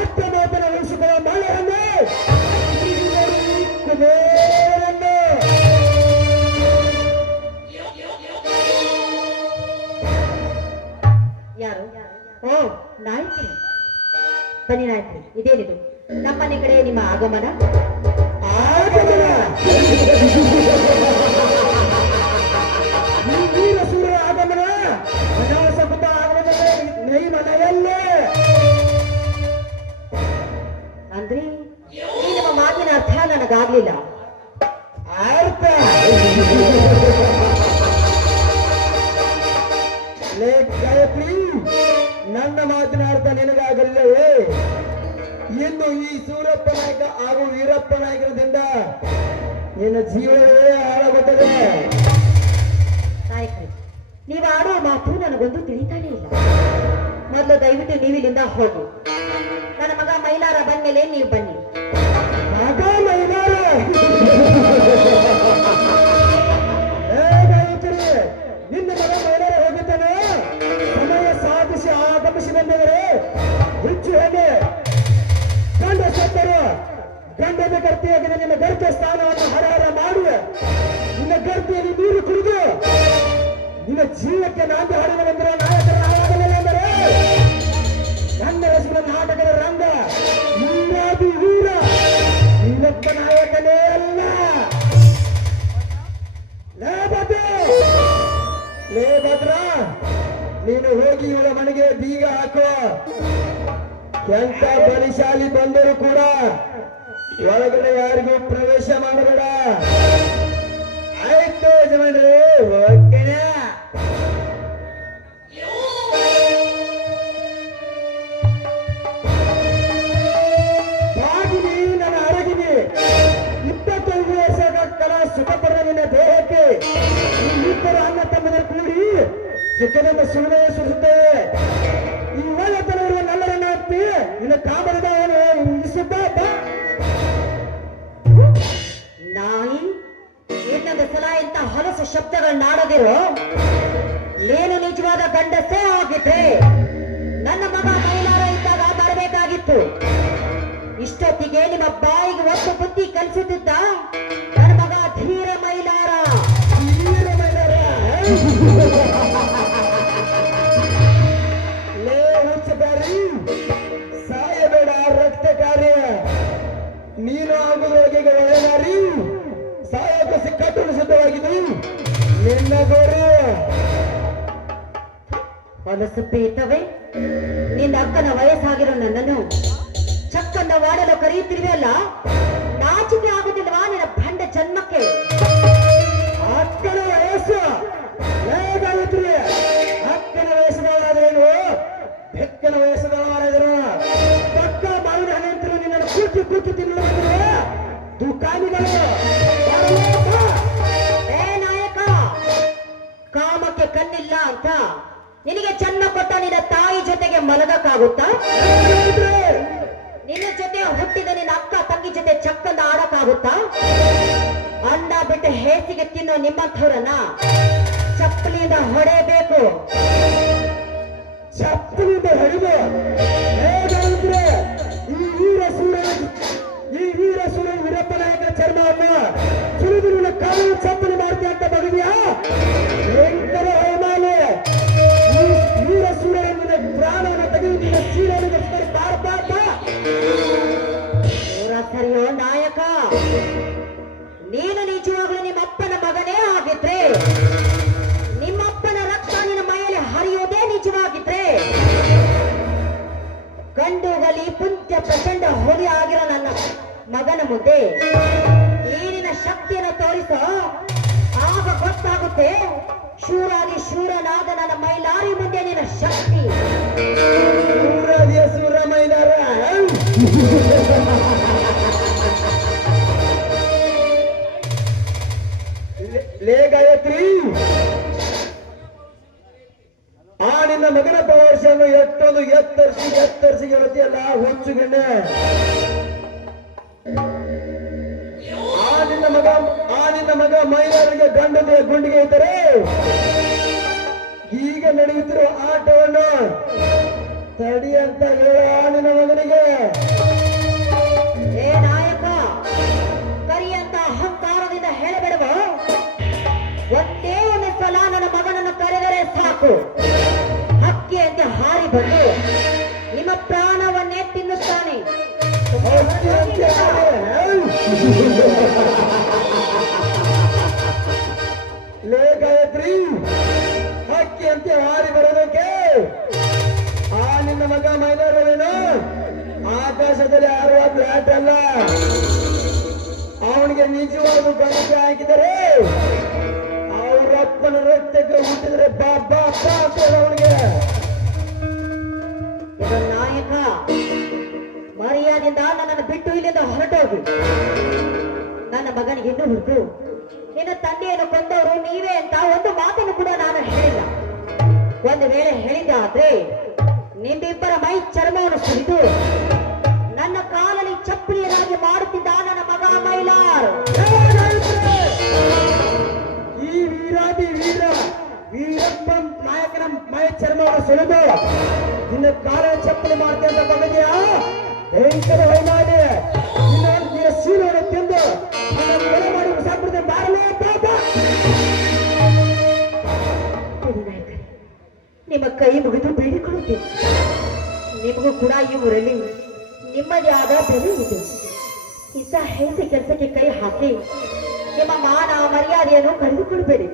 ಆತ್ಮನಾಪನ ವಹಿಸಿಕೊಳ್ಳ ಮಳೆಯನ್ನು ಯಾರು? ಓ ಬನ್ನಿ ನಾಯ್ತ್ರಿ ಇದೇನಿದು? ನಮ್ಮನೆ ಕಡೆ ನಿಮ್ಮ ಆಗಮನ? ಅಂದ್ರೆ? ಈ ನಿಮ್ಮ ಮಾತಿನ ಅರ್ಥ ನನಗಾಗ್ಲಿಲ್ಲ. ಅರ್ಥ? ನನ್ನ ಮಾತಿನ ಅರ್ಥ ನಿನಗಾಗಲಿಲ್ಲವೇ ಇನ್ನು ಈ ಸೂರಪ್ಪ ನಾಯಕ ಹಾಗೂ ವೀರಪ್ಪ ನಾಯಕರದಿಂದ ನಿನ್ನ ಜೀವನವೇ ಹಾಳಾಗುತ್ತದೆ. ನೀವು ಆಡುವ ಮಾತು ನನಗೊಂದು ತಿಳಿತಾನೇ ಇಲ್ಲ. ಮೊದಲು ದಯವಿಟ್ಟು ನೀವಿಲ್ಲಿಂದ ಹೋಗು. ನನ್ನ ಮಗ ಮೈಲಾರ ಬಂದ್ಮೇಲೆ ನೀವು ಬನ್ನಿ. ನಿನ್ನ ಮಗ ಮೈಲಾರ ಹೋಗುತ್ತಾನೆ ಸಮಯ ಸಾಧಿಸಿ ಆಗಮಿಸಿ ಬಂದವರು ಹೆಚ್ಚು ಹೇಗೆ? ಗಂಡ ಸತ್ತರು ಗಂಡದ ಗರ್ತಿಯಾಗಿದೆ ನಿಮ್ಮ ಗರ್ಭ ಸ್ಥಾನವನ್ನು ಹರಹರ ಮಾಡುವೆ ನಿನ್ನ ಗರ್ತಿಯಲ್ಲಿ ನೀರು ಕುಡಿದು ನಿನ್ನ ಜೀವಕ್ಕೆ ನಾಂದಿ ಹಾಡಿದ ಬಂದರೆ ನಾಯಕರ ನನ್ನ ಹೆಸರು ನಾಟಕದ ರಂಗ ವೀರಾದಿ ವೀರ ಇವತ್ತ ನಾಯಕನೇ ಅಲ್ಲ. ಲೇ ನೀನು ಹೋಗಿ ಇವಳ ಮನೆಗೆ ಬೀಗ ಹಾಕೋ. ಎಂತ ಬಲಿಶಾಲಿ ಬಂದರೂ ಕೂಡ ಒಳಗಡೆ ಯಾರಿಗೂ ಪ್ರವೇಶ ಮಾಡಬೇಡ. ಆಯ್ತು ಯಜಮಾನ್ರಿ ಓಕೆನಾ ಕಾಲ ಸುಖ ಪಡೆದ ನಿನ್ನ ದೇಹಕ್ಕೆ. ಈ ಇಬ್ಬರು ಅನ್ನ ತಮ್ಮದರು ಕೂಡಿ ಸುಖದಿಂದ ಸುಮ್ಮನೆ ಸುರಿಸುತ್ತೇವೆ ಈ ಒಳ್ಳೆತನವಿರುವ ನಲ್ಲರನ್ನ ಹತ್ತಿ ನಿನ್ನ ಕಾಮರದವನು ಇಂಗಿಸುತ್ತ ಬಾ ನಾಯಿ ಇನ್ನೊಂದು ಸಲ ಇಂಥ ಹೊಲಸು ಶಬ್ದಗಳನ್ನಾಡದಿರೋ? ನೀನು ನಿಜವಾದ ಗಂಡಸೇ ಆಗಿದ್ರೆ ಸಾಯಬೇಡ ರಕ್ತ ಕಾರ್ಯ ನೀನು ಆಗುವುದರೊಳಗೆ ಒಳ್ಳೆದಾರಿ ಸಾಯಕ್ಕೆ ಸಿಕ್ಕಟ್ಟು ಸಿದ್ಧವಾಗಿದ್ದು ನಿನ್ನ ನಿನ್ನ ಅಕ್ಕನ ವಯಸ್ಸಾಗಿರೋ ನನ್ನನ್ನು ಚಕ್ಕನ್ನ ವಾಡಲು ಕರೆಯುತ್ತಿರುವೆಯಲ್ಲ ನಾಚಿಕೆ ಕೂತು ತಿನ್ನುವಂದ್ರೆ ದುಕಾನಿಗಳು ಕಾಮಕ್ಕೆ ಕಣ್ಣಿಲ್ಲ ಅಂತ. ನಿನಗೆ ಚೆನ್ನ ಕೊಟ್ಟ ನಿನ್ನ ತಾಯಿ ಜೊತೆಗೆ ಮಲಗಕ್ಕಾಗುತ್ತಾ? ನಿನ್ನ ಜೊತೆ ಹುಟ್ಟಿದ ನಿನ್ನ ಅಕ್ಕ ತಂಗಿ ಜೊತೆ ಚಕ್ಕಂದ ಆಡಕ್ಕಾಗುತ್ತಾ? ಅಂದ ಬಿಟ್ಟು ಹೇಸಿಗೆ ತಿನ್ನೋ ನಿಮ್ಮಂಥವ್ರನ್ನ ಚಪ್ಪಲಿಯಿಂದ ಹೊಡೆಯಬೇಕು. ಚಪ್ಪಲಿಯಿಂದ ಹೊಡೆದು ಪ್ರಚಂಡ ಹುಲಿ ಆಗಿರೋ ನನ್ನ ಮಗನ ಮುದ್ದೆ. ನೀರಿನ ಶಕ್ತಿಯನ್ನು ತೋರಿಸೋ ಆಗ ಗೊತ್ತಾಗುತ್ತೆ ಶೂರಾಗಿ ಶೂರನಾದ ನನ್ನ ಮೈಲಾರಿ ಮುಂದೆ ನಿನ್ನ ಶಕ್ತಿ. ಸೂರ ಮೈದಾರ ಲೇ ಗಾಯತ್ರಿ. ಆ ನಿನ್ನ ಮಗನ ಪ್ರವೇಶವನ್ನು ಎಷ್ಟೊಂದು ಎತ್ತರಿಸಿ ಎತ್ತರಿಸಿ ಹೇಳ್ತೀಯಲ್ಲ ಹುಚ್ಚುಗಣ್ಣೆ ಆ ನಿನ್ನ ಮಗ, ಆ ನಿನ್ನ ಮಗ ಮಹಿಳೆಯರಿಗೆ ಗಂಡದ ಗುಂಡಿಗೆ ಇದ್ದರೆ ಈಗ ನಡೆಯುತ್ತಿರುವ ಆಟವನ್ನು ತಡಿ ಅಂತ ಹೇಳ ನಿನ್ನ ಮಗನಿಗೆ. ಏ ನಾಯಕ ಕರಿಯಂತ ಅಹಂಕಾರದಿಂದ ಹೇಳಬೇಡವ? ಒಂದೇ ಒಂದು ಸಲ ನನ್ನ ಮಗನನ್ನು ಕರೆದರೆ ಸಾಕು. ಬಂದು ನಿಮ್ಮ ಪ್ರಾಣವನ್ನೇ ತಿನ್ನುತ್ತಾನೆ. ಲೇ ಗಾಯತ್ರಿ ಹಕ್ಕಿ ಅಂತೆ ಹಾರಿ ಬರೋದಕ್ಕೆ ಆ ನಿನ್ನ ಮಗ ಮೈಲಾರವೇನು ಆಕಾಶದಲ್ಲಿ ಹಾರುವ ಬ್ಲಾಟ್ ಅಲ್ಲ. ಅವನಿಗೆ ನಿಜವಾದ ಗಮನಕ್ಕೆ ಹಾಕಿದರೆ ಅವರಪ್ಪನ ರಕ್ತಕ್ಕೆ ಹುಟ್ಟಿದರೆ ಬಾ ಬಾ ಬಾ ಅಂತ ಅವನಿಗೆ ಇಲ್ಲಿಂದ ಹೊರಟೋಗು. ನನ್ನ ಮಗನಿಗೆ ಇನ್ನೂ ಹುಟ್ಟು. ನಿನ್ನ ತಂದೆಯನ್ನು ಕೊಂದವರು ನೀವೇ ಅಂತ ಒಂದು ಮಾತನ್ನು ಕೂಡ ನಾನು ಹೇಳಿಲ್ಲ. ಒಂದು ವೇಳೆ ಹೇಳಿದ್ದಾದ್ರೆ ನಿಮ್ಮಿಬ್ಬರ ಮೈ ಚರ್ಮವನ್ನು ಸುರಿದು ನನ್ನ ಕಾಲಲ್ಲಿ ಚಪ್ಪಲಿಯನ್ನಾಗಿ ಮಾಡುತ್ತಿದ್ದ ನನ್ನ ಮಗ ಮೈಲಾರ್. ಈ ವೀರಾದಿ ವೀರ, ವೀರಪ್ಪ ನಾಯಕನ ಮೈ ಚರ್ಮವನ್ನು ಸುರಿದು ನಿನ್ನ ಕಾಲ ಚಪ್ಪಲಿ ಮಾಡ್ತೇವೆ ಬಗೆಯ ಭಯಂಕರ ವೈಮಾಡಿ ನಿನ್ನ ನಿನ್ನ ಸೀಲವನ್ನು ತಿಂದು ನನ್ನ ಕೊಲೆ ಮಾಡಿ ಸಾಕ್ಬಿಡ್ತೆ ಬಾರಲೇ ಪಾಪ. ನಿಮ್ಮ ಕೈ ಮುಗಿದು ಬೇಡಿಕೊಳ್ಳುತ್ತೆ ನಿಮಗೂ ಕೂಡ ಈ ಊರಲ್ಲಿ ನಿಮ್ಮದೇ ಆದ ಬೆಲೆ ಇದೆ. ಇಂಥ ಹೆಂಡತಿ ಕೆಲಸಕ್ಕೆ ಕೈ ಹಾಕಿ ನಿಮ್ಮ ಮಾನ ಮರ್ಯಾದೆಯನ್ನು ಕಳೆದುಕೊಳ್ಬೇಡಿ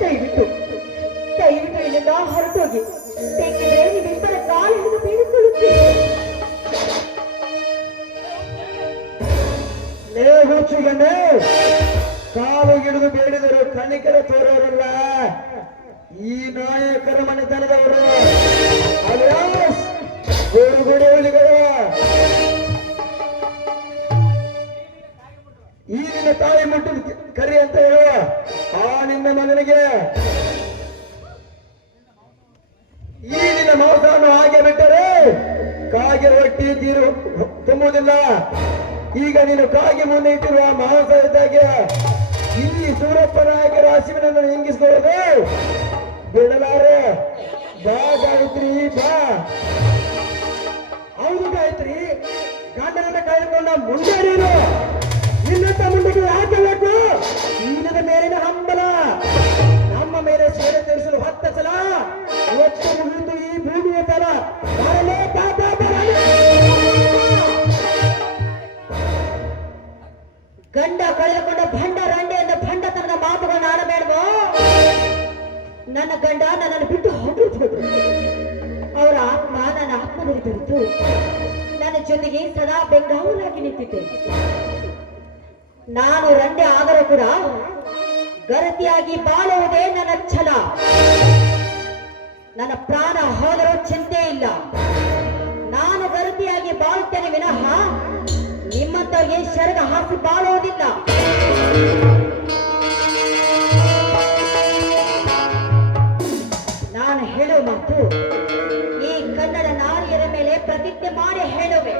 ದಯವಿಟ್ಟು ದಯವಿಟ್ಟು ಇಲ್ಲಿಂದ ಹೊರಟೋಗಿ. ಏಕೆಂದರೆ ನಿಮ್ಮಿಬ್ಬರ ಕಾಲು ಹಿಡಿದು ಬೇಡಿಕೊಳ್ಳುತ್ತೇನೆ ಲೇ ಹುಚ್ಚುಗಣ್ಣೆ ಕಾಲು ಹಿಡಿದು ಬೇಡಿದರು ಕಣಿಕರ ತೋರೋರಲ್ಲ. ಈ ನಾಯಕರ ಮನೆತನದವರು ಗೋಡುಗುಡಿ ಹುಲಿಗಳು. ಈ ನಿನ್ನ ತಾಯಿ ಮುಟ್ಟಿದ ಕರಿ ಅಂತ ಹೇಳುವ ಆ ನಿನ್ನ ಮಗನಿಗೆ. ಈ ನಿನ್ನ ಮಾಂಸವನ್ನು ಹಾಗೆ ಬಿಟ್ಟರೆ ಕಾಗೆ ಹೊಟ್ಟಿ ತೀರು ತುಂಬುವುದಿಲ್ಲ. ಈಗ ನೀನು ಕಾಗೆ ಮುಂದೆ ಇಟ್ಟಿರುವ ಮಾಂಸ ಇದ್ದಾಗೆ ಸೂರಪ್ಪ ನಾಯಕರ ಹಸಿವಿನನ್ನು ಹಿಂಗಿಸ್ಕೊಳ್ಳೋದು ಬಿಡಲಾರೆ. ಬಾ ಗಾಯತ್ರಿ, ಬಾ. ಹೌದು ಗಾಯತ್ರಿ. ಕಾಂಡನ ಕಾಯ್ದುಕೊಂಡ ಮುಂದೆ ನೀನು ನಿನ್ನಂತ ಮುಂದಕ್ಕೆ ಯಾಕೆ ಬೇಕು? ನೀನದ ಮೇಲಿನ ಹಂಬಲ. ನಮ್ಮ ಮೇಲೆ ಸೇರೆ ತೀರಿಸಲು ಹತ್ತ ಸಲ ಒಟ್ಟು ಮುಗಿದು ಈ ಭೂಮಿಯ ತಲ. ಬರಲೇ ಗಂಡ ಕಳೆದುಕೊಂಡ ಭಂಡ ರಂಡೆ ಎಂದ ಭಂಡತನದ ಮಾತುಗಳನ್ನು ಆಡಬೇಡವೋ? ನನ್ನ ಗಂಡ ನನ್ನನ್ನು ಬಿಟ್ಟು ಹೋಗಿರ್ಬೋದು ಅವರ ಆತ್ಮ ನನ್ನ ಆತ್ಮದಲ್ಲಿ ಬೆರೆತು. ನನ್ನ ಜೊತೆಗೆ ಸದಾ ಬೆಂಗಾವಲಾಗಿ ನಿಂತಿದ್ದೆ. ನಾನು ರಂಡೆ ಆದರೂ ಕೂಡ ಗರತಿಯಾಗಿ ಬಾಳುವುದೇ ನನ್ನ ಛಲ. ನನ್ನ ಪ್ರಾಣ ಹೋದರೂ ಚಿಂತೆ ಇಲ್ಲ. ನಾನು ಗರತಿಯಾಗಿ ಬಾಳುತ್ತೇನೆ ವಿನಃ ನಿಮ್ಮಂತವ್ರಿಗೆ ಶರಗ ಹಾಕಿ ಬಾಳೋದಿಲ್ಲ ನಾನು ಹೇಳೋ ಮಾತು ಈ ಕನ್ನಡ ನಾರಿಯರ ಮೇಲೆ ಪ್ರತಿಜ್ಞೆ ಮಾಡಿ ಹೇಳುವೆ.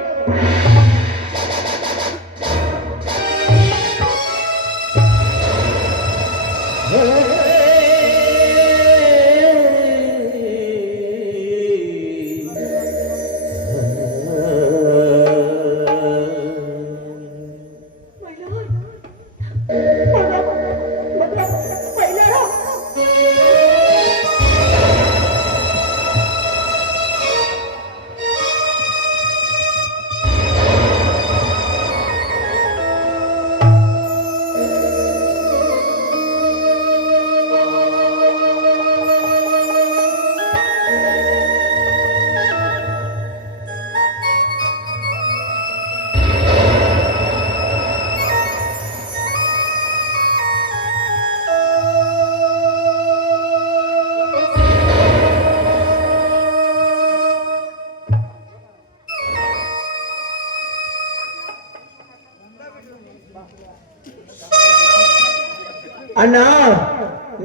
ಅಣ್ಣ,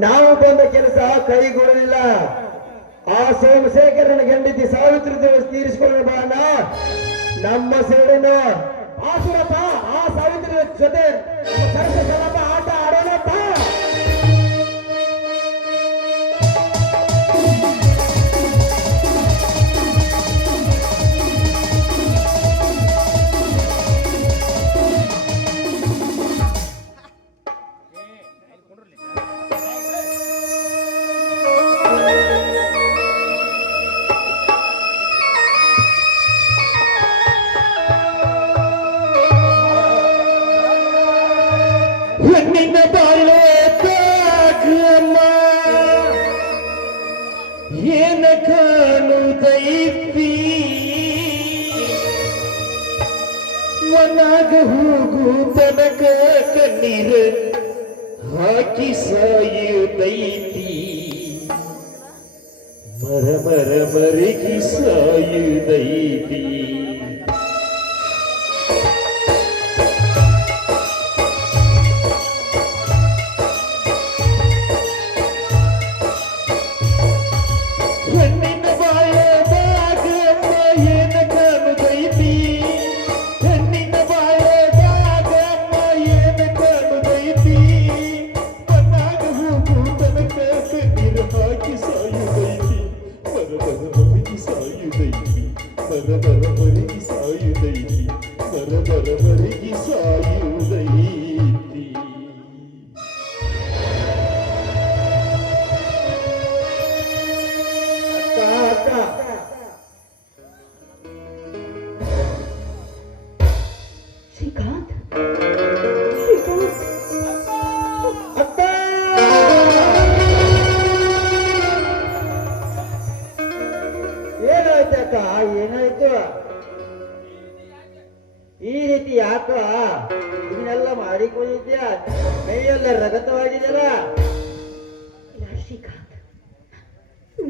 ನಾವು ಬಂದ ಕೆಲಸ ಕೈಗೂಡಲಿಲ್ಲ ಆ ಸೋಮಶೇಖರನ ಗಂಡಿತಿ ಸಾವಿತ್ರಿ ದಿವಸ ತೀರಿಸಿಕೊಳ್ಳೋಣ ಬಾ ಅಣ್ಣ. ನಮ್ಮ ಸೇಡನ್ನು ಆಸುರಪ್ಪ ಆ ಸಾವಿತ್ರಿ ಜೊತೆ ತನಕ ಕಣ್ಣೀರ ಹಾಕಿ ಸಾಯುತ್ತೈತಿ ಮರ ಮರ ಮರಗಿ ಸಾಯುತ್ತೈತಿ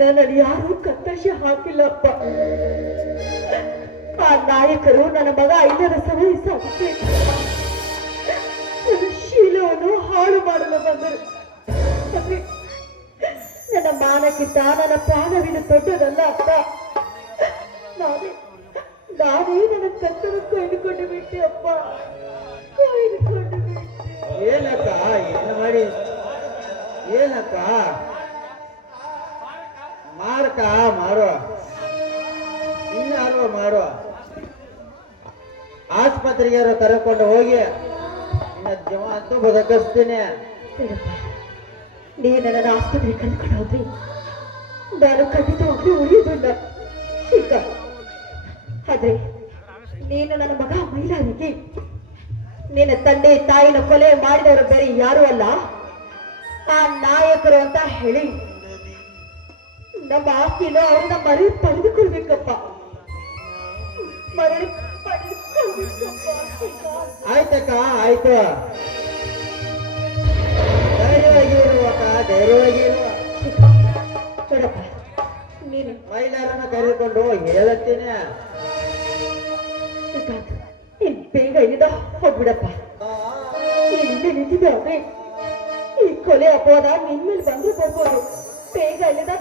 ನನ್ನಲ್ಲಿ ಯಾರು ಕತ್ತರಿಸಿ ಹಾಕಿಲ್ಲಪ್ಪ. ಆ ನಾಯಕರು ನನ್ನ ಮಗ ಐದರ ಸಮಯ ನನ್ನ ಶೀಲವನ್ನು ಹಾಳು ಮಾಡಲು ಬಂದರು. ನನ್ನ ಮಾನಕ್ಕಿಂತ ನನ್ನ ಪ್ರಾಣವಿನ ದೊಡ್ಡದಲ್ಲ ಅಪ್ಪ. ನಾನೇ ನಾನೇ ನನ್ನ ಕತ್ತರು ಕೊಯ್ದುಕೊಂಡು ಬಿಟ್ಟೆ ಅಪ್ಪ. ಕೊಯ್ದುಕೊಂಡು ಬಿಟ್ಟೆ ಏನಕ್ಕ, ಏನು ಮಾಡಿ? ಏನಕ್ಕ? ಮಾಡಕ್ಕ ಮಾರೋ. ಇನ್ನಾರು ಮಾರೋ. ಆಸ್ಪತ್ರೆಗೆ ಕರ್ಕೊಂಡು ಹೋಗಿ ಜಮ ಅಂತೂ ಬದುಕಿಸ್ತೀನಿ. ನೀ ನನ್ನ ಆಸ್ಪತ್ರೆ ಕರ್ಕೊಂಡು ಹೋದ್ರಿ ನಾನು ಖಂಡಿತವಾಗ್ಲೂ ಉಳಿಯೋದಿಲ್ಲ ಈಗ ಆದ್ರೆ ನೀನು ನನ್ನ ಮಗ ಮೈಲಾರಿಗೆ, ನಿನ್ನ ತಂದೆ ತಾಯಿನ ಕೊಲೆ ಮಾಡಿದವರು ಬೇರೆ ಯಾರು ಅಲ್ಲ. ಆ ನಾಯಕರು ಅಂತ ಹೇಳಿ ನಮ್ಮ ಆಸ್ತಿನ ಅವ್ರನ್ನ ಮರಳಿ ಪಡೆದುಕೊಳ್ಬೇಕಪ್ಪ. ಮರಳಿ. ಆಯ್ತಕ್ಕ ಆಯ್ತು. ಧೈರ್ಯವಾಗಿ ಇರು ಅಕ್ಕ ಧೈರ್ಯವಾಗಿ ಇರು ನೋಡಪ್ಪ ನೀನು. ಮಹಿಳೆಯರನ್ನ ಕರೆದುಕೊಂಡು ಹೇಳುತ್ತೀನಿ ಬೇಗ ಇದ ಹೋಗ್ಬಿಡಪ್ಪ. ಇಲ್ಲಿಂದ ನಿಂತಿದ್ದಾವೆ ಈ ಕೊಲೆ ಅಪವಾದ ನಿನ್ ಮೇಲೆ ಬಂದ್ರೆ ಬರ್ಬೋದು. ಬೇಗ ಇಲ್ಲಿಂದ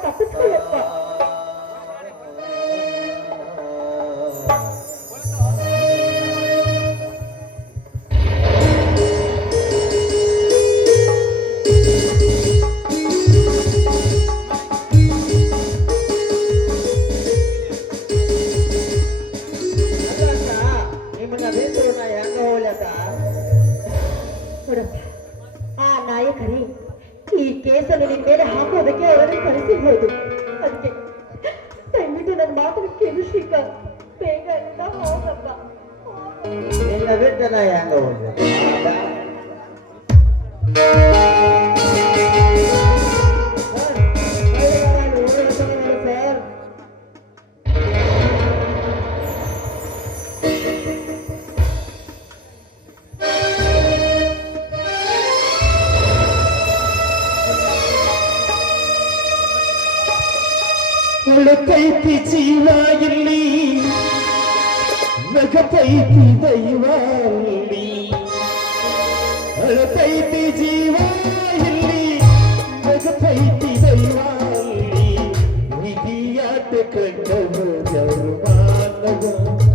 ಅವರನ್ನು ಉಳತೈತಿ ಜೀವ ಇಲ್ಲಿ. ನಗತೈತಿ ದೈವ ಇಲ್ಲಿ. ಅಳತೈತಿ ಜೀವ ಇಲ್ಲಿ. ನಗತೈತಿ ದೈವ ಇಲ್ಲಿ. ವಿಧಿಯಾಟ ಕಂಡವು ಧರ್ಮಾನವ